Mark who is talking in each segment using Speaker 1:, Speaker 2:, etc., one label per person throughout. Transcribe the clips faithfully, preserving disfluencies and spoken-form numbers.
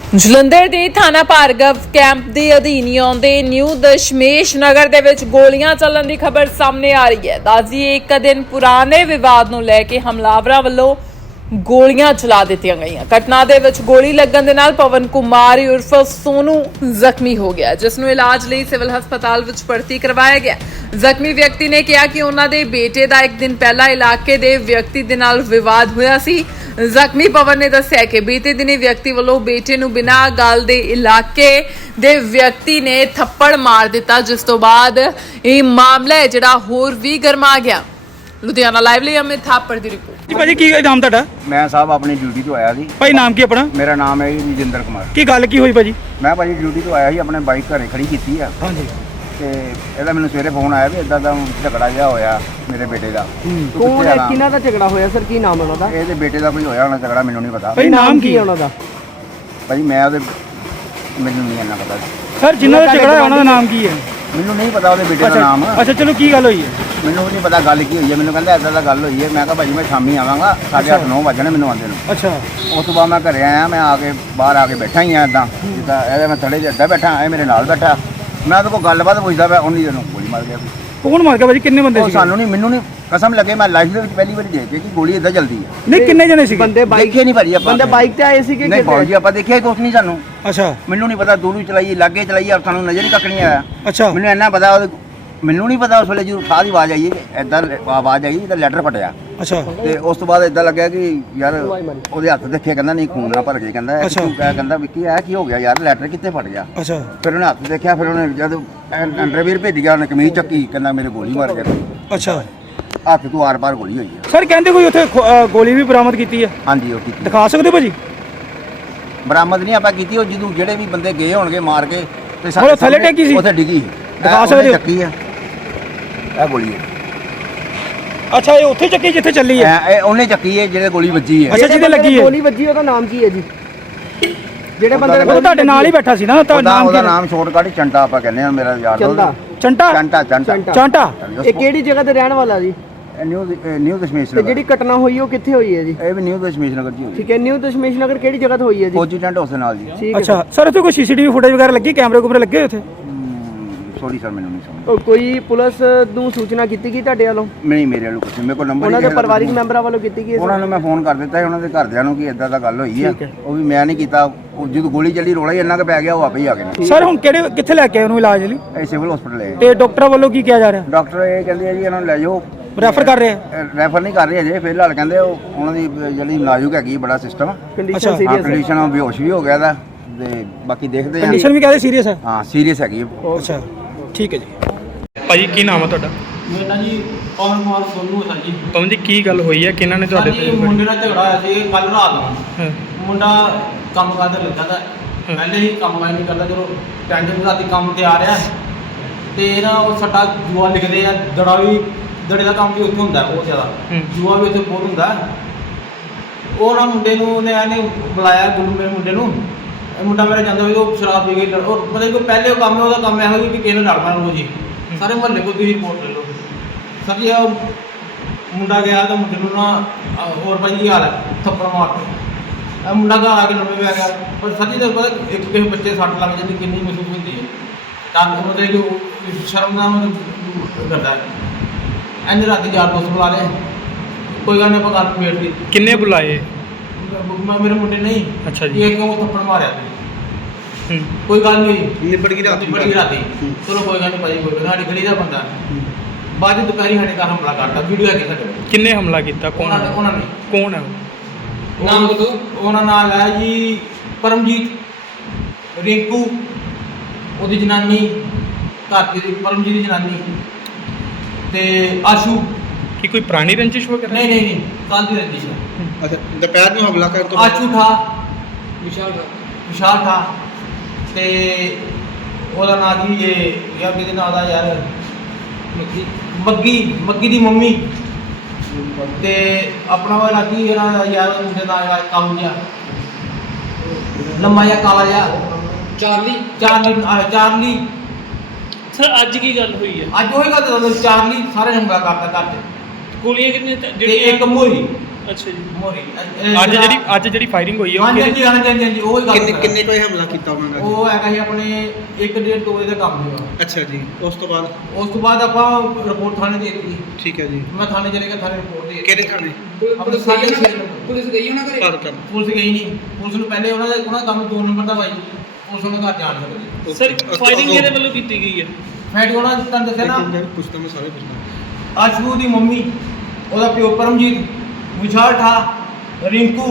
Speaker 1: ਜਲੰਧਰ ਦੇ ਥਾਣਾ ਭਾਰਗਵ ਕੈਂਪ ਦੇ ਅਧੀਨ ਆਉਂਦੇ ਨਿਊ ਦਸ਼ਮੇਸ਼ ਨਗਰ ਦੇ ਵਿੱਚ ਗੋਲੀਆਂ ਚੱਲਣ ਦੀ ਖਬਰ ਸਾਹਮਣੇ ਆ ਰਹੀ ਹੈ। ਦੱਸਦੀਏ ਇੱਕ ਦਿਨ ਪੁਰਾਣੇ ਵਿਵਾਦ ਨੂੰ ਲੈ ਕੇ ਹਮਲਾਵਰਾਂ ਵੱਲੋਂ ਗੋਲੀਆਂ ਚਲਾ ਦਿੱਤੀਆਂ ਗਈਆਂ। ਘਟਨਾ ਦੇ ਵਿੱਚ ਗੋਲੀ ਲੱਗਣ ਦੇ ਨਾਲ ਪਵਨ ਕੁਮਾਰ ਉਰਫ ਸੋਨੂ ਜ਼ਖਮੀ ਹੋ ਗਿਆ, ਜਿਸ ਨੂੰ ਇਲਾਜ ਲਈ ਸਿਵਲ ਹਸਪਤਾਲ ਵਿੱਚ ਭਰਤੀ ਕਰਵਾਇਆ ਗਿਆ। ਜ਼ਖਮੀ ਵਿਅਕਤੀ ਨੇ ਕਿਹਾ ਕਿ ਉਹਨਾਂ ਦੇ ਬੇਟੇ ਦਾ ਇੱਕ ਦਿਨ ਪਹਿਲਾਂ ਇਲਾਕੇ ਦੇ ਵਿਅਕਤੀ ਦੇ ਨਾਲ ਵਿਵਾਦ ਹੋਇਆ ਸੀ। ਜ਼ਖਮੀ ਪਵਨ ਨੇ ਦੱਸਿਆ ਕਿ ਬੀਤੇ ਦਿਨੀ ਵਿਅਕਤੀ ਵੱਲੋਂ ਬੇਟੇ ਨੂੰ ਬਿਨਾਂ ਗੱਲ ਦੇ ਇਲਾਕੇ ਦੇ ਵਿਅਕਤੀ ਨੇ ਥੱਪੜ ਮਾਰ ਦਿੱਤਾ, ਜਿਸ ਤੋਂ ਬਾਅਦ ਇਹ ਮਾਮਲਾ ਹੈ ਜਿਹੜਾ ਹੋਰ ਵੀ ਗਰਮਾ ਗਿਆ। ਲੁਧਿਆਣਾ ਲਾਈਵ ਲਈ ਅਮਿਤ ਥਾਪੜ ਦੀ ਰਿਪੋਰਟ।
Speaker 2: ਜੀ ਭਾਜੀ ਕੀ ਨਾਮ ਤੁਹਾਡਾ?
Speaker 3: ਮੈਂ ਸਾਹਿਬ ਆਪਣੀ ਡਿਊਟੀ ਤੋਂ ਆਇਆ ਸੀ।
Speaker 2: ਭਾਈ ਨਾਮ ਕੀ ਆਪਣਾ?
Speaker 3: ਮੇਰਾ ਨਾਮ ਹੈ ਜੀ ਰਜਿੰਦਰ ਕੁਮਾਰ।
Speaker 2: ਕੀ ਗੱਲ ਕੀ ਹੋਈ ਭਾਜੀ?
Speaker 3: ਮੈਂ ਭਾਜੀ ਡਿਊਟੀ ਤੋਂ ਆਇਆ ਸੀ, ਆਪਣੇ ਬਾਈਕ ਘਰੇ ਖੜੀ ਕੀਤੀ ਆ
Speaker 2: ਹਾਂਜੀ।
Speaker 3: ਤੇ ਇਹਦਾ ਮੈਨੂੰ ਸਵੇਰੇ ਫੋਨ ਆਇਆ ਵੀ ਇਦਾਂ ਦਾ ਝਗੜਾ ਜਿਹਾ ਹੋਇਆ ਮੇਰੇ ਬੇਟੇ ਦਾ।
Speaker 4: ਕੌਣ ਹੈ, ਕਿਹਨਾਂ ਦਾ ਝਗੜਾ ਹੋਇਆ ਸਰ? ਕੀ ਨਾਮ ਹੈ ਉਹਨਾਂ ਦਾ?
Speaker 3: ਇਹਦੇ ਬੇਟੇ ਦਾ ਕੋਈ ਹੋਇਆ ਹੋਣਾ ਝਗੜਾ, ਮੈਨੂੰ ਨਹੀਂ ਪਤਾ
Speaker 2: ਭਾਈ ਨਾਮ ਕੀ
Speaker 4: ਹੈ ਉਹਨਾਂ ਦਾ?
Speaker 3: ਭਾਜੀ ਮੈਂ ਉਹਦੇ ਮੈਨੂੰ ਨਹੀਂ ਇੰਨਾ ਪਤਾ।
Speaker 2: ਸਰ ਜਿਨ੍ਹਾਂ ਦਾ ਝਗੜਾ ਉਹਨਾਂ ਦਾ ਨਾਮ ਕੀ ਹੈ?
Speaker 3: ਮੈਨੂੰ ਨਹੀਂ ਪਤਾ ਉਹਦੇ ਬੇਟੇ ਦਾ ਨਾਮ।
Speaker 2: ਅੱਛਾ ਚਲੋ ਕੀ ਗੱਲ ਹੋਈ ਹੈ?
Speaker 3: ਮੈਨੂੰ ਨਹੀਂ ਪਤਾ ਗੱਲ ਕੀ ਹੋਈ ਹੈ। ਮੈਨੂੰ ਕਹਿੰਦਾ ਇਦਾਂ ਦਾ ਗੱਲ ਹੋਈ ਹੈ। ਮੈਂ ਕਿਹਾ ਭਾਜੀ ਮੈਂ ਸ਼ਾਮੀ ਆਵਾਂਗਾ, ਸਾਢੇ ਅੱਠ ਨੌ ਵਜਣੇ ਮੈਨੂੰ ਆਉਂਦੇ ਨੂੰ।
Speaker 2: ਅੱਛਾ।
Speaker 3: ਉਸ ਤੋਂ ਬਾਅਦ ਮੈਂ ਘਰੇ ਆਇਆ, ਮੈਂ ਆ ਕੇ ਬਾਹਰ ਆ ਕੇ ਬੈਠਾ ਹੀ ਆ ਇਦਾਂ ਜਿੱਦਾਂ ਇਹਦੇ ਮੈਂ ਥੜੇ 'ਚ ਇੱਦਾਂ ਬੈਠਾ, ਇਹ ਮੇਰੇ ਨਾਲ ਬੈਠਾ। ਮੈਂ ਉਹਦੇ ਕੋਲ ਗੱਲਬਾਤ ਪੁੱਛਦਾ ਪਿਆ, ਉਹਨੇ ਜਦੋਂ ਗੋਲੀ ਮਾਰ ਗਿਆ।
Speaker 2: ਕੌਣ ਮਾਰ ਗਿਆ ਭਾਜੀ? ਕਿੰਨੇ ਬੰਦੇ
Speaker 3: ਉਹ
Speaker 2: ਸੀ?
Speaker 3: ਸਾਨੂੰ ਨਹੀਂ, ਮੈਨੂੰ ਨਹੀਂ ਕਸਮ ਲੱਗੇ, ਮੈਂ ਲਾਈਫ ਦੇ ਵਿੱਚ ਪਹਿਲੀ ਵਾਰੀ ਦੇਖੀ ਕਿ ਗੋਲੀ ਇਦਾਂ ਚੱਲਦੀ ਹੈ।
Speaker 2: ਨਹੀਂ ਕਿੰਨੇ ਜਣੇ ਸੀ?
Speaker 4: ਬੰਦੇ ਬਾਈਕ
Speaker 3: ਦੇਖੇ ਨਹੀਂ ਭਾਜੀ ਆਪਾਂ।
Speaker 4: ਬੰਦੇ ਬਾਈਕ ਤੇ ਆਏ ਸੀ ਕਿ
Speaker 3: ਨਹੀਂ ਭਾਜੀ ਆਪਾਂ ਦੇਖਿਆ ਹੀ ਕੁਛ ਨਹੀਂ ਸਾਨੂੰ।
Speaker 2: ਅੱਛਾ
Speaker 3: ਮੈਨੂੰ ਨਹੀਂ ਪਤਾ ਦੂਰੋਂ ਚਲਾਈਏ ਲਾਗੇ ਚਲਾਈਏ, ਸਾਨੂੰ ਨਜ਼ਰ ਹੀ ਕੱਖ ਨਹੀਂ ਆਇਆ।
Speaker 2: ਅੱਛਾ।
Speaker 3: ਮੈਨੂੰ ਇੰਨਾ ਪਤਾ ਉਹਦੇ ਮੈਨੂੰ ਨਹੀਂ ਪਤਾ ਉਸ ਵੇਲੇ ਜਦੋਂ ਸਾਹ ਦੀ ਆਵਾਜ਼ ਆਈ ਇਦਾਂ ਆਵਾਜ਼ ਆਈ ਤਾਂ ਲੈਟਰ ਫਟਿਆ।
Speaker 2: ਅੱਛਾ।
Speaker 3: ਤੇ ਉਸ ਤੋਂ ਬਾਅਦ ਇਦਾਂ ਲੱਗਿਆ ਕਿ ਯਾਰ ਉਹਦੇ ਹੱਥ ਦੇਖੇ, ਕਹਿੰਦਾ ਨਹੀਂ ਖੂਨ ਨਾ ਭਰ ਕੇ, ਕਹਿੰਦਾ
Speaker 2: ਅੱਛਾ।
Speaker 3: ਤੂੰ ਕਹਿ ਕਹਿੰਦਾ ਵਿੱਕੀ ਇਹ ਕੀ ਹੋ ਗਿਆ ਯਾਰ, ਲੈਟਰ ਕਿੱਥੇ ਫਟ ਗਿਆ।
Speaker 2: ਅੱਛਾ।
Speaker 3: ਫਿਰ ਉਹਨੇ ਹੱਥ ਦੇਖਿਆ, ਫਿਰ ਉਹਨੇ ਜਦ ਅੰਡਰਵੀਅਰ ਭੇਜ ਗਿਆ, ਉਹਨੇ ਕਮੀਜ਼ ਚੱਕੀ, ਕਹਿੰਦਾ ਮੇਰੇ ਗੋਲੀ ਮਾਰ ਗਿਆ।
Speaker 2: ਅੱਛਾ।
Speaker 3: ਹੱਥ ਤੋਂ ਆਰ ਪਾਰ ਗੋਲੀ ਹੋਈ ਹੈ।
Speaker 2: ਸਰ ਕਹਿੰਦੇ ਕੋਈ ਉੱਥੇ ਖੋ- ਅ, ਗੋਲੀ ਵੀ ਬਰਾਮਦ ਕੀਤੀ ਹੈ?
Speaker 3: ਹਾਂਜੀ ਉਹ ਕੀਤੀ।
Speaker 2: ਦਿਖਾ ਸਕਦੇ ਭਾਜੀ?
Speaker 3: ਬਰਾਮਦ ਨਹੀਂ ਆਪਾਂ ਕੀਤੀ, ਉਹ ਜਦੋਂ ਜਿਹੜੇ ਵੀ ਬੰਦੇ ਗਏ ਹੋਣਗੇ ਮਾਰ ਕੇ ਤੇ
Speaker 2: ਉਹ ਥੱਲੇ ਡਿੱਗੀ ਸੀ?
Speaker 3: ਉੱਥੇ ਡਿੱਗੀ।
Speaker 2: ਦਿਖਾ ਸਕਦੇ ਹੋ?
Speaker 3: ਚੱਕੀ ਹੈ ਇਹ ਗੋਲੀ ਹੈ।
Speaker 2: ਅੱਛਾ ਇਹ ਉੱਥੇ ਚੱਕੀ ਜਿੱਥੇ ਚੱਲੀ ਹੈ?
Speaker 3: ਇਹ ਉਹਨੇ ਚੱਕੀ ਹੈ ਜਿਹੜੇ ਗੋਲੀ ਵੱਜੀ ਹੈ।
Speaker 2: ਅੱਛਾ ਜਿਹਦੇ ਲੱਗੀ ਹੈ
Speaker 4: ਗੋਲੀ ਵੱਜੀ, ਉਹਦਾ ਨਾਮ ਕੀ ਹੈ ਜੀ? ਜਿਹੜੇ ਬੰਦੇ
Speaker 2: ਉਹ ਤੁਹਾਡੇ ਨਾਲ ਹੀ ਬੈਠਾ ਸੀ ਨਾ? ਤਾਂ
Speaker 3: ਉਹਦਾ
Speaker 2: ਨਾਮ
Speaker 3: ਉਹਦਾ
Speaker 2: ਕੀ?
Speaker 3: ਨਾਮ ਸ਼ੋਰਟਕਟ ਚੰਟਾ ਆਪਾਂ ਕਹਿੰਦੇ ਆ, ਮੇਰਾ ਯਾਰ
Speaker 4: ਚੰਦਾ।
Speaker 2: ਚੰਟਾ?
Speaker 3: ਚੰਟਾ ਚੰਟਾ
Speaker 2: ਚਾਂਟਾ।
Speaker 4: ਇਹ ਕਿਹੜੀ ਜਗ੍ਹਾ ਤੇ ਰਹਿਣ ਵਾਲਾ ਜੀ?
Speaker 3: ਨਿਊ ਨਿਊ ਦਸ਼ਮੇਸ਼
Speaker 4: ਤੇ
Speaker 3: ਨਗਰ।
Speaker 4: ਜਿਹੜੀ ਘਟਨਾ ਹੋਈ ਉਹ ਕਿੱਥੇ ਹੋਈ ਹੈ ਜੀ?
Speaker 3: ਇਹ ਵੀ ਨਿਊ ਦਸ਼ਮੇਸ਼ ਨਗਰ ਜੀ ਹੋਈ।
Speaker 4: ਠੀਕ ਹੈ, ਨਿਊ ਦਸ਼ਮੇਸ਼ ਨਗਰ ਕਿਹੜੀ ਜਗ੍ਹਾ ਤੇ ਹੋਈ ਹੈ ਜੀ?
Speaker 3: ਫੌਜੀ ਟੈਂਟ ਉਸ ਦੇ ਨਾਲ ਜੀ।
Speaker 4: ਠੀਕ ਹੈ।
Speaker 2: ਅੱਛਾ ਸਰ ਉੱਥੇ ਕੋਈ ਸੀਸੀਟੀਵੀ ਫੁਟੇਜ ਵਗੈਰਾ ਲੱਗੀ, ਕੈਮਰੇ ਕੁਮਰੇ ਲੱਗੇ ਉੱਥੇ?
Speaker 3: ਸੌਰੀ ਸਰ ਮੈਨੂੰ ਨਹੀਂ ਸਮਝ।
Speaker 4: ਉਹ ਕੋਈ ਪੁਲਿਸ ਨੂੰ ਸੂਚਨਾ ਕੀਤੀ ਗਈ ਤੁਹਾਡੇ ਵੱਲੋਂ?
Speaker 3: ਨਹੀਂ ਮੇਰੇ ਵੱਲੋਂ ਕੁਛ ਨਹੀਂ, ਮੇਰੇ ਕੋਲ ਨੰਬਰ
Speaker 4: ਉਹਨਾਂ ਦੇ ਪਰਿਵਾਰਿਕ ਮੈਂਬਰਾਂ ਵੱਲੋਂ ਕੀਤੀ ਗਈ ਹੈ?
Speaker 3: ਉਹਨਾਂ ਨੂੰ ਮੈਂ ਫੋਨ ਕਰ ਦਿੱਤਾ ਹੈ, ਉਹਨਾਂ ਦੇ ਘਰਦਿਆਂ ਨੂੰ ਕਿ ਇਦਾਂ ਦਾ ਗੱਲ ਹੋਈ ਆ।
Speaker 4: ਠੀਕ ਹੈ।
Speaker 3: ਉਹ ਵੀ ਮੈਂ ਨਹੀਂ ਕੀਤਾ। ਉਹ ਜਦੋਂ ਗੋਲੀ ਚੱਲੀ ਰੋਲਾ ਹੀ ਇੰਨਾ ਕੁ ਪੈ ਗਿਆ, ਉਹ ਆਪੇ ਹੀ ਆ ਗਏ ਨੇ।
Speaker 2: ਸਰ ਹੁਣ ਕਿਹੜੇ ਕਿੱਥੇ ਲੈ ਕੇ ਆਏ ਉਹਨੂੰ ਇਲਾਜ ਲਈ?
Speaker 3: ਇਹ ਸਿਵਲ ਹਸਪੀਟਲ ਹੈ।
Speaker 2: ਤੇ ਡਾਕਟਰ ਵੱਲੋਂ ਕੀ ਕਿਹਾ ਜਾ ਰਿਹਾ?
Speaker 3: ਡਾਕਟਰ ਇਹ ਕਹਿੰਦੇ ਆ ਜੀ ਇਹਨਾਂ ਨੂੰ ਲੈ ਜਾਓ,
Speaker 2: ਰੈਫਰ ਕਰ ਰਹੇ ਆ?
Speaker 3: ਰੈਫਰ ਨਹੀਂ ਕਰ ਰਹੇ ਅਜੇ ਫਿਲਹਾਲ। ਕਹਿੰਦੇ ਉਹ ਉਹਨਾਂ ਦੀ ਜਿਹੜੀ ਨਾਜ਼ੁਕ ਹੈਗੀ ਬੜਾ ਸਿਸਟਮ।
Speaker 4: ਕੰਡੀਸ਼ਨ
Speaker 2: ਅੱਛਾ।
Speaker 3: ਹਾਂ
Speaker 4: ਸੀਰੀਅਸ ਹੈ?
Speaker 3: ਕੰਡੀਸ਼ਨ ਬੇਹੋਸ਼ ਵੀ ਹੋ ਗਿਆ ਦਾ, ਤੇ ਬਾਕੀ ਦੇਖਦੇ ਹਾਂ।
Speaker 2: ਕੰਡੀਸ਼ਨ ਵੀ ਕਹਿੰਦੇ ਸੀਰੀਅਸ ਹੈ?
Speaker 3: ਹਾਂ ਸੀਰੀਅਸ ਹੈਗੀ।
Speaker 2: ਅੱਛਾ ਠੀਕ ਹੈ ਜੀ। ਭਾਜੀ ਕੀ ਨਾਮ ਹੈ ਤੁਹਾਡਾ?
Speaker 5: ਮੇਰਾ ਨਾਂ ਜੀ ਪਵਨ ਕੁਮਾਰ ਸੋਨੂ ਹੈ ਜੀ।
Speaker 2: ਪਵਨ ਜੀ ਕੀ ਗੱਲ ਹੋਈ ਹੈ, ਕਿਹਨਾਂ ਨੇ ਤੁਹਾਡੇ
Speaker 5: ਸਾਡੀ ਮੁੰਡੇ ਨਾਲ ਝਗੜਾ ਹੋਇਆ ਸੀ ਕੱਲ ਰਾਤ ਨੂੰ।
Speaker 2: ਹਾਂ।
Speaker 5: ਮੁੰਡਾ ਕੰਮ ਕਰਦਾ ਲੱਗਾ ਤਾਂ ਪਹਿਲੇ ਹੀ ਕੰਮ ਨਹੀਂ ਕਰਦਾ, ਚਲੋ ਟੈਂਸ਼ਨ ਰਾਤੀ ਕੰਮ ਤੇ ਆ ਰਿਹਾ ਤੇ ਨਾ ਉਹ ਸੱਟਾ ਜੂਆ ਲਿਖਦੇ ਆ, ਦੜਾ ਵੀ ਦੜੇ ਦਾ ਕੰਮ ਵੀ ਉੱਥੇ ਹੁੰਦਾ ਬਹੁਤ ਜ਼ਿਆਦਾ।
Speaker 2: ਹੂੰ।
Speaker 5: ਜੂਆ ਵੀ ਉੱਥੇ ਬਹੁਤ ਹੁੰਦਾ। ਉਹ ਨਾ ਮੁੰਡੇ ਨੂੰ ਉਹਨੇ ਇਹਨੇ ਬੁਲਾਇਆ, ਗੁੱਲੂ ਮੇਰੇ ਮੁੰਡੇ ਨੂੰ। ਇਹ ਮੁੰਡਾ ਮੇਰਾ ਜਾਂਦਾ ਵੀ ਉਹ ਸ਼ਰਾਬ ਪੀ ਕੇ ਲੜ- ਉਹ ਮਤਲਬ ਕਿ ਪਹਿਲੇ ਉਹ ਕੰਮ ਉਹਦਾ ਕੰਮ ਇਹੋ ਜਿਹੀ ਵੀ ਕਿਸੇ ਨਾਲ ਲੜਨਾ ਰੋਜ਼ ਹੀ। ਸਾਰੇ ਮੁਹੱਲੇ ਕੋਲ ਤੁਸੀਂ ਰਿਪੋਰਟ ਲੈ ਲਓ ਸਰ ਜੀ। ਉਹ ਮੁੰਡਾ ਗਿਆ ਤਾਂ ਮੁੰਡੇ ਨੂੰ ਨਾ ਅਹ ਹੋਰ ਭਾਈ ਕੀ ਹਾਲ ਹੈ, ਥੱਪੜ ਮਾਰ ਕੇ ਇਹ ਮੁੰਡਾ ਘਰ ਆ ਕੇ ਲੰਮੇ ਪੈ ਗਿਆ। ਪਰ ਸਰ ਜੀ ਤੁਹਾਨੂੰ ਪਤਾ ਇੱਕ ਕਿਸੇ ਬੱਚੇ ਸੱਟ ਲੱਗ ਜਾਂਦੀ ਕਿੰਨੀ ਮਹਿਸੂਸ ਹੁੰਦੀ ਹੈ। ਤਾਂ ਮਤਲਬ ਕਿ ਉਹ ਸ਼ਰਮ ਦਾ ਮਤਲਬ ਕਰਦਾ ਹੈ। ਇੰਝ ਰਾਤੀ ਯਾਰ ਦੋਸਤ ਬੁਲਾ ਲਏ, ਕੋਈ ਗੱਲ ਨਹੀਂ ਆਪਾਂ ਗੱਲ ਵੇਟ ਦੀ।
Speaker 2: ਕਿੰਨੇ ਬੁਲਾਏ?
Speaker 5: ਮ- ਮੇਰੇ ਮੁੰਡੇ ਨਹੀਂ।
Speaker 2: ਅੱਛਾ ਜੀ।
Speaker 5: ਇਹ ਕਿਉਂ ਥੱਪੜ ਮਾਰਿਆ ਤੁਸੀਂ?
Speaker 2: ਹੂੰ।
Speaker 5: ਕੋਈ ਗੱਲ ਨਹੀਂ
Speaker 3: ਨਿਬੜ ਗਈ ਰਾਤ
Speaker 5: ਨਿਬੜ ਗਈ ਰਾਤੀ। ਚਲੋ ਕੋਈ ਗੱਲ ਨਹੀਂ ਭਾਜੀ, ਕੋਈ ਗੱਲ ਨੀ, ਸਾਡੀ ਗਲੀ ਦਾ ਬੰਦਾ। ਬਾਅਦ ਵਿੱਚ ਦੁਪਹਿਰੀ ਸਾਡੇ ਘਰ ਹਮਲਾ ਕਰਤਾ, ਵੀਡੀਓ ਹੈਗੀ ਸਾਡੇ ਕੋਲ।
Speaker 2: ਕਿੰਨੇ ਹਮਲਾ ਕੀਤਾ? ਕੌਣ
Speaker 5: ਉਹਨਾਂ ਨੇ ਉਹਨਾਂ ਨੇ
Speaker 2: ਕੌਣ ਹੈ?
Speaker 5: ਨਾਮ ਦੱਸੋ। ਉਹਨਾਂ ਨਾਲ ਹੈ ਜੀ ਪਰਮਜੀਤ, ਰਿੰਕੂ ਉਹਦੀ ਜਨਾਨੀ, ਘਰ ਦੀ ਪਰਮਜੀਤ ਦੀ ਜਨਾਨੀ ਤੇ ਆਸ਼ੂ।
Speaker 2: ਕੀ ਕੋਈ ਪੁਰਾਣੀ ਰੰਜਿਸ਼ ਵਗੈਰਾ?
Speaker 5: ਨਹੀਂ ਨਹੀਂ ਨਹੀਂ ਕੱਲ ਦੀ ਰੰਜਿਸ਼ ਹੈ।
Speaker 3: ਅੱਛਾ ਦੁਪਹਿਰ ਨੂੰ ਹਮਲਾ ਕਰਨ ਤੋਂ
Speaker 5: ਆਸ਼ੂ ਠਾ, ਵਿਸ਼ਾਲ ਠਾ, ਵਿਸ਼ਾਲ ਠਾ ਤੇ ਉਹਦਾ ਨਾਂ ਜੀ ਇਹ ਯਾਰ ਕਿਹਦੇ ਨਾਂ ਦਾ ਯਾਰ, ਮੱਗੀ ਮੱਗੀ ਮੱਗੀ ਦੀ ਮੰਮੀ। ਤੇ ਆਪਣਾ ਉਹ ਲੱਗੀ ਇਹਨਾਂ ਦਾ ਯਾਰ ਉਹਦੇ ਨਾਂ ਕਾਲੂ ਜਿਹਾ, ਲੰਮਾ ਜਿਹਾ ਕਾਲਾ ਜਿਹਾ, ਚਾਰਲੀ ਚਾਰਲੀ ਅਹ ਚਾਰਲੀ।
Speaker 6: ਸਰ ਅੱਜ ਕੀ ਗੱਲ ਹੋਈ ਹੈ?
Speaker 5: ਅੱਜ ਉਹੀ ਗੱਲ ਦੱਸਦਾ, ਚਾਰਲੀ ਸਾਰੇ ਹਮਲਾ ਕਰਦਾ ਘਰ ਤੇ।
Speaker 6: ਗੋਲੀਆਂ ਕਿੰਨੇ
Speaker 5: ਤੇ ਇੱਕ ਮੋਰੀ
Speaker 6: ਅੱਛਾ ਜੀ
Speaker 5: ਮੋਰੀ
Speaker 2: ਅੱਜ ਜਿਹੜੀ ਅੱਜ ਜਿਹੜੀ ਫਾਇਰਿੰਗ ਹੋਈ ਹੈ ਉਹ
Speaker 5: ਹਾਂਜੀ
Speaker 2: ਕਿਹਦੇ
Speaker 5: ਹਾਂਜੀ ਹਾਂਜੀ ਹਾਂਜੀ ਉਹ ਹੀ ਗੱਲ
Speaker 7: ਕਿੰਨੇ
Speaker 5: ਕਰ
Speaker 7: ਕਿੰਨੇ ਕੋਈ ਹਮਲਾ ਕੀਤਾ ਉਹਨਾਂ ਨੇ
Speaker 5: ਉਹ ਹੈਗਾ ਸੀ ਆਪਣੇ ਇੱਕ ਡੇਢ ਦੋ ਵਜੇ ਦਾ ਕੰਮ ਸੀਗਾ।
Speaker 7: ਅੱਛਾ ਜੀ ਉਸ ਤੋਂ ਬਾਅਦ
Speaker 5: ਉਸ ਤੋਂ ਬਾਅਦ ਆਪਾਂ ਰਿਪੋਰਟ ਥਾਣੇ ਦੇ ਦਿੱਤੀ।
Speaker 7: ਠੀਕ ਹੈ ਜੀ
Speaker 5: ਮੈਂ ਥਾਣੇ ਚਲੇ ਗਿਆ, ਥਾਣੇ ਰਿਪੋਰਟ ਦੇ
Speaker 7: ਕਿਹੜੇ ਥਾਣੇ
Speaker 5: ਆਪਣੇ ਸਾਡੇ ਛੇ ਨੰਬਰ।
Speaker 4: ਪੁਲਿਸ ਗਈ ਉਹਨਾਂ ਘਰੇ?
Speaker 7: ਘਰ ਕਰ
Speaker 5: ਪੁਲਿਸ ਗਈ ਨਹੀਂ, ਪੁਲਿਸ ਨੂੰ ਪਹਿਲੇ ਉਹਨਾਂ ਦਾ ਉਹਨਾਂ ਦਾ ਕੰਮ ਦੋ ਨੰਬਰ ਦਾ ਭਾਈ, ਪੁਲਿਸ ਉਹਨਾਂ ਘਰ ਜਾਣ ਸਕਦੇ।
Speaker 6: ਸਰ ਫਾਇਰਿੰਗ ਕਿਹਦੇ ਵੱਲੋਂ ਕੀਤੀ ਗਈ ਹੈ?
Speaker 5: ਫੈਟ ਉਹਨਾਂ ਨੇ ਤੁਹਾਨੂੰ ਦੱਸਿਆ ਨਾ,
Speaker 7: ਪੁੱਛਦਾ ਮੈਂ ਸਾਰੇ ਪੁੱਛਦਾ
Speaker 5: ਆਸ਼ੂ ਦੀ ਮੰਮੀ, ਉਹਦਾ ਪਿਓ ਪਰਮਜੀਤ, ਵਿਸ਼ਾਲ ਠਾ, ਰਿੰਕੂ,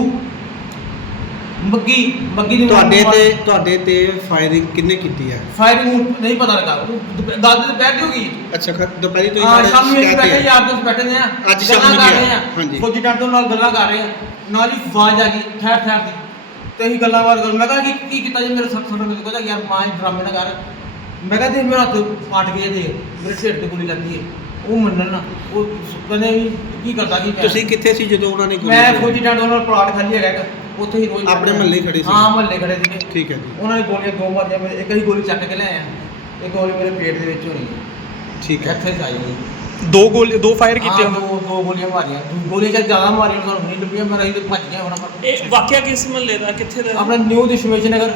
Speaker 5: ਮੱਗੀ ਮੱਗੀ ਦੀ
Speaker 7: ਤੁਹਾਡੇ ਤੇ ਤੁਹਾਡੇ ਤੇ ਫਾਇਰਿੰਗ ਕਿੰਨੇ ਕੀਤੀ ਹੈ?
Speaker 5: ਫਾਇਰਿੰਗ ਨਹੀਂ ਪਤਾ ਲੱਗਾ, ਗੱਲ ਤੇ ਬੈਠ ਜੂਗੀ।
Speaker 7: ਅੱਛਾ ਖ- ਦੁਪਹਿਰੀ ਤੋਂ
Speaker 5: ਹਾਂ
Speaker 7: ਹੀ
Speaker 5: ਸ਼ਾਮੀ ਅਸੀਂ
Speaker 7: ਸ਼ਿਕਾਇਤ
Speaker 5: ਬੈਠੇ
Speaker 7: ਹੈ।
Speaker 5: ਯਾਰ ਦੋਸਤ ਬੈਠੇ ਨੇ ਆ,
Speaker 7: ਅੱਜ ਸ਼ਾਮ
Speaker 5: ਗੱਲਾਂ
Speaker 7: ਨੂੰ
Speaker 5: ਕਰ
Speaker 7: ਕੀ
Speaker 5: ਰਹੇ
Speaker 7: ਆ?
Speaker 5: ਆ,
Speaker 7: ਹਾਂਜੀ।
Speaker 5: ਫੌਜੀ ਡਾਕਟਰ ਨਾਲ ਗੱਲਾਂ ਕਰ ਰਹੇ ਆ, ਨਾਲ ਹੀ ਆਵਾਜ਼ ਆ ਗਈ ਠਹਿਰ ਠਹਿਰ ਦੀ, ਤੇ ਅਸੀਂ ਗੱਲਾਂ ਬਾਤ ਕਰ, ਮੈਂ ਕਿਹਾ ਕਿ ਕੀ ਕੀਤਾ ਜੀ ਮੇਰੇ ਸੱਤ ਸੱਟ ਮੇਰੇ ਕਹਿੰਦਾ ਯਾਰ ਮਾਂ ਹੀ ਡਰਾਮੇ ਨਾ ਕਰ। ਮੈਂ ਕਿਹਾ ਤੇ ਮੇਰਾ ਹੱਥ ਫਟ ਗਿਆ ਤੇ ਮੇਰੇ ਢਿੱਡ ਤੇ ਗੋਲੀ ਲੱਗੀ ਹੈ। ਉਹ ਮੰਨਣ ਨਾ, ਉਹ ਕਹਿੰਦੇ ਵੀ ਕੀ ਕਰਦਾ ਕੀ ਪਿਆ।
Speaker 7: ਤੁਸੀਂ ਕਿੱਥੇ ਸੀ ਜਦੋਂ ਉਹਨਾਂ ਨੇ ਗੋਲੀ
Speaker 5: ਮੈਂ
Speaker 7: ਚਲਾਈ?
Speaker 5: ਫੌਜੀ ਡਾਕਟਰ ਨਾਲ ਪਲਾਟ ਖਾਲੀ ਹੈਗਾ ਇੱਕ, ਉੱਥੇ ਹੀ ਰੋਜ਼
Speaker 7: ਆਪਣੇ ਮੁਹੱਲੇ ਖੜੇ ਸੀ?
Speaker 5: ਹਾਂ ਮੁਹੱਲੇ ਖੜੇ ਸੀਗੇ।
Speaker 7: ਠੀਕ ਹੈ ਜੀ
Speaker 5: ਉਹਨਾਂ ਨੇ ਗੋਲੀਆਂ ਦੋ ਮਾਰੀਆਂ, ਮੇਰੇ ਇੱਕ ਹੀ ਗੋਲੀ ਚੱਕ ਕੇ ਲਿਆਇਆ, ਇੱਕ ਗੋਲੀ ਮੇਰੇ ਪੇਟ ਦੇ ਵਿੱਚ ਹੋਣੀ ਹੈ,
Speaker 7: ਠੀਕ ਹੈ
Speaker 5: ਇੱਥੇ ਚ ਆਈ ਹੋਈ।
Speaker 2: ਦੋ ਗੋਲੀ ਦੋ ਫਾਇਰ ਕੀਤੇ
Speaker 5: ਹਾਂ,
Speaker 2: ਉਹਨਾਂ
Speaker 5: ਦੋ ਦੋ ਗੋਲੀਆਂ ਮਾਰੀਆਂ, ਗੋਲੀਆਂ ਚਾਹੇ ਜ਼ਿਆਦਾ ਮਾਰੀਆਂ ਸਾਨੂੰ ਨਹੀਂ ਲੱਭੀਆਂ, ਮੈਂ ਰਹੀ ਤੇ ਭੱਜ ਗਿਆ ਹੁਣ ਆਪਾਂ।
Speaker 6: ਇਹ ਵਾਕਿਆ ਕਿਸ ਮਹੱਲੇ ਦਾ, ਕਿੱਥੇ ਦਾ?
Speaker 5: ਆਪਣਾ ਨਿਊ ਦਸ਼ਮੇਸ਼ ਨਗਰ,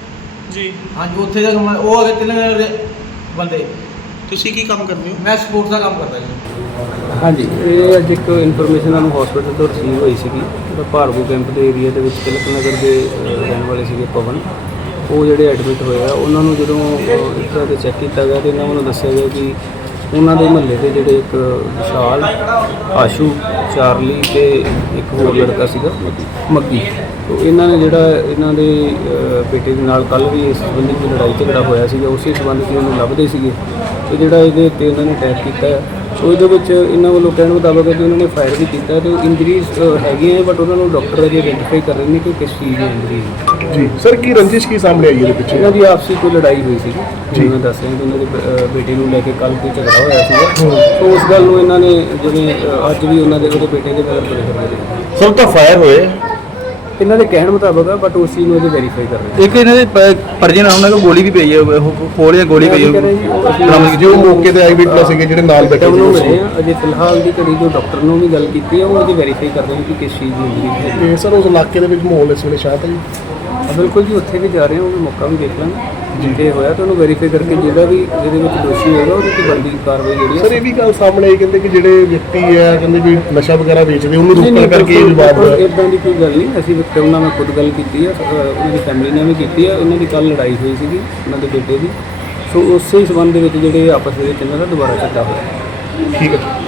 Speaker 6: ਜੀ
Speaker 5: ਹਾਂਜੀ ਉੱਥੇ ਦਾ ਕੰਮ- ਉਹ ਹੈਗੇ ਤਿੰਨ ਦੇ ਬੰਦੇ।
Speaker 7: ਤੁਸੀਂ ਕੀ ਕੰਮ ਕਰਦੇ ਹੋ?
Speaker 5: ਮੈਂ ਸਪੋਰਟਸ ਦਾ ਕੰਮ ਕਰਦਾ ਜੀ।
Speaker 8: ਹਾਂਜੀ, ਇਹ ਅੱਜ ਇੱਕ ਇਨਫੋਰਮੇਸ਼ਨ ਸਾਨੂੰ ਹਸਪੀਟਲ ਤੋਂ ਰਿਸੀਵ ਹੋਈ ਸੀਗੀ। ਜਿਹੜਾ ਭਾਰਗੂ ਕੈਂਪ ਦੇ ਏਰੀਆ ਦੇ ਵਿੱਚ ਤਿਲਕ ਨਗਰ ਦੇ ਅਹ, ਰਹਿਣ ਵਾਲੇ ਸੀਗੇ ਪਵਨ, ਉਹ ਜਿਹੜੇ ਐਡਮਿਟ ਹੋਏ ਆ, ਉਹਨਾਂ ਨੂੰ ਜਦੋਂ ਅਹ, ਇੱਕ ਤਰ੍ਹਾਂ ਦੇ ਚੈੱਕ ਕੀਤਾ ਗਿਆ ਤੇ ਇਹਨਾਂ ਵੱਲੋਂ ਦੱਸਿਆ ਗਿਆ ਕਿ ਉਹਨਾਂ ਦੇ ਮੁਹੱਲੇ ਦੇ ਜਿਹੜੇ ਇੱਕ ਵਿਸ਼ਾਲ, ਆਸ਼ੂ, ਚਾਰਲੀ ਤੇ ਇੱਕ ਹੋਰ ਲੜਕਾ ਸੀਗਾ ਮੱਗੀ, ਤੋ ਇਹਨਾਂ ਨੇ ਜਿਹੜਾ ਇਹਨਾਂ ਦੇ ਅਹ, ਬੇਟੇ ਦੇ ਨਾਲ ਕੱਲ੍ਹ ਵੀ ਇਸ ਸੰਬੰਧੀ ਕੋਈ ਲੜਾਈ ਝਗੜਾ ਹੋਇਆ ਸੀਗਾ, ਉਸੇ ਸੰਬੰਧ 'ਚ ਉਹਨੂੰ ਲੱਭਦੇ ਸੀਗੇ ਤੇ ਜਿਹੜਾ ਇਹਦੇ ਉੱਤੇ ਉਹਨਾਂ ਨੇ ਅਟੈਕ ਕੀਤਾ ਹੈ। ਸੋ ਇਹਦੇ ਵਿੱਚ ਇਹਨਾਂ ਵੱਲੋਂ ਕਹਿਣ ਮੁਤਾਬਕ ਹੈ ਕਿ ਉਹਨਾਂ ਨੇ ਫਾਇਰ ਵੀ ਕੀਤਾ ਤੇ ਇੰਜਰੀਜ਼ ਹੈਗੀਆਂ ਹੈ, ਬਟ ਉਹਨਾਂ ਨੂੰ ਡਾਕਟਰ ਅਜੇ ਆਇਡੈਂਟੀਫਾਈ ਕਰ ਰਹੇ ਨੇ ਕਿ ਕਿਸ ਚੀਜ਼ ਦੀ ਇੰਜਰੀ ਹੈ।
Speaker 9: ਜੀ ਸਰ, ਕੀ ਰੰਜਿਸ਼ ਕੀ ਸਾਹਮਣੇ ਆਈ ਇਹਦੇ ਪਿੱਛੇ?
Speaker 8: ਇਹਨਾਂ ਦੀ ਆਪਸੀ ਕੋਈ ਲੜਾਈ ਹੋਈ ਸੀਗੀ, ਜਿਵੇਂ ਮੈਂ ਦੱਸ ਰਿਹਾ ਕਿ ਉਹਨਾਂ ਦੇ ਬ- ਅਹ ਬੇਟੇ ਨੂੰ ਲੈ ਕੇ ਕੱਲ੍ਹ ਕੋਈ ਝਗੜਾ ਹੋਇਆ ਸੀਗਾ। ਸੋ ਉਸ ਗੱਲ ਨੂੰ ਇਹਨਾਂ ਨੇ ਜਿਵੇਂ ਅਹ, ਅੱਜ ਵੀ ਉਹਨਾਂ ਦੇ ਉਹਦੇ ਬੇਟੇ ਦੇ ਮਗਰ ਬੜੇ ਕਰਦੇ ਨੇ।
Speaker 9: ਸਰ ਤਾਂ ਫਾਇਰ ਹੋਏ
Speaker 8: ਇਹਨਾਂ ਦੇ ਕਹਿਣ ਮੁਤਾਬਕ ਆ, ਬਟ ਉਸ ਚੀਜ਼ ਨੂੰ ਅਜੇ ਵੈਰੀਫਾਈ ਕਰ ਰਹੇ
Speaker 2: ਇੱਕ ਇਹਨਾਂ ਦੇ ਪਰਜੇ ਨਾਲ ਉਹਨਾਂ ਕੋਲ ਗੋਲੀ ਵੀ ਪਈ ਹੈ, ਖੋਲ ਜਾਂ ਗੋਲੀ ਪਈ ਹੈ
Speaker 8: ਨੇ।
Speaker 9: ਜੋ ਮੌਕੇ ਤੇ ਆਈ ਵਿਟਨੈਸ ਸੀਗੇ ਜਿਹੜੇ ਨਾਲ ਬੈਠੇ
Speaker 8: ਡਾਕਟਰ ਨੂੰ
Speaker 9: ਸੀ
Speaker 8: ਮਿਲੇ ਆ, ਅਜੇ ਫਿਲਹਾਲ ਦੀ ਘੜੀ ਜੋ ਡਾਕਟਰ ਨੂੰ ਵੀ ਗੱਲ ਕੀਤੀ ਹੈ, ਉਹ ਅਜੇ ਵੈਰੀਫਾਈ ਕਰ ਰਹੇ ਨੇ ਕਿ ਕਿਸ ਚੀਜ਼ ਦੀ ਇੰਜਰੀ ਹੈ।
Speaker 9: ਤੇ ਸਰ ਉਸ ਇਲਾਕੇ ਦੇ ਵਿੱਚ ਮਾਹੌਲ ਇਸ ਵੇਲੇ ਸ਼ਾਂਤ ਹੈ ਜੀ?
Speaker 8: ਆ ਬਿਲਕੁਲ ਜੀ, ਉੱਥੇ ਵੀ ਜਾ ਰਹੇ ਹਾਂ, ਉਹ ਵੀ ਮੌਕਾ ਵੀ ਦੇਖ ਲਾਂਗੇ ਜਿੱਥੇ ਹੋਇਆ ਤਾਂ ਉਹਨੂੰ ਵੈਰੀਫਾਈ ਕਰਕੇ ਜਿਹੜਾ ਵੀ ਜਿਹਦੇ ਵਿੱਚ ਦੋਸ਼ੀ ਹੋਏਗਾ ਉਹਦੇ ਤੇ ਬਣਦੀ ਕਾਰਵਾਈ ਜਿਹੜੀ
Speaker 9: ਸਰ
Speaker 8: ਹੈ।
Speaker 9: ਇਹ ਵੀ ਗੱਲ ਸਾਹਮਣੇ ਆਈ, ਕਹਿੰਦੇ ਕਿ ਜਿਹੜੇ ਵਿਅਕਤੀ ਹੈ ਕਹਿੰਦੇ ਵੀ ਨਸ਼ਾ ਵਗੈਰਾ ਵੇਚਦੇ ਉਹਨੂੰ ਰੋਕਣ ਕਰਕੇ ਇਹ ਵਿਵਾਦ ਹੋਇਆ।
Speaker 8: ਇਦਾਂ ਦੀ ਕੋਈ ਗੱਲ ਨਹੀਂ, ਅਸੀਂ ਵਿਕਟਮ ਨਾਲ ਮੈਂ ਖੁਦ ਗੱਲ ਕੀਤੀ ਹੈ, ਅ, ਉਹਨਾਂ ਦੀ ਫੈਮਿਲੀ ਨਾਲ ਵੀ ਕੀਤੀ ਹੈ। ਉਹਨਾਂ ਦੀ ਕੱਲ੍ਹ ਲੜਾਈ ਹੋਈ ਸੀਗੀ ਉਹਨਾਂ ਦੇ ਬੇਟੇ ਦੀ, ਸੋ ਉਸੇ ਹੀ ਸੰਬੰਧ ਦੇ ਵਿੱਚ ਜਿਹੜੇ ਆਪਸ ਦੇ ਵਿੱਚ ਇਹਨਾਂ ਦਾ ਦੁਬਾਰਾ ਝਗੜਾ ਹੋਇਆ।
Speaker 9: ਠੀਕ ਹੈ।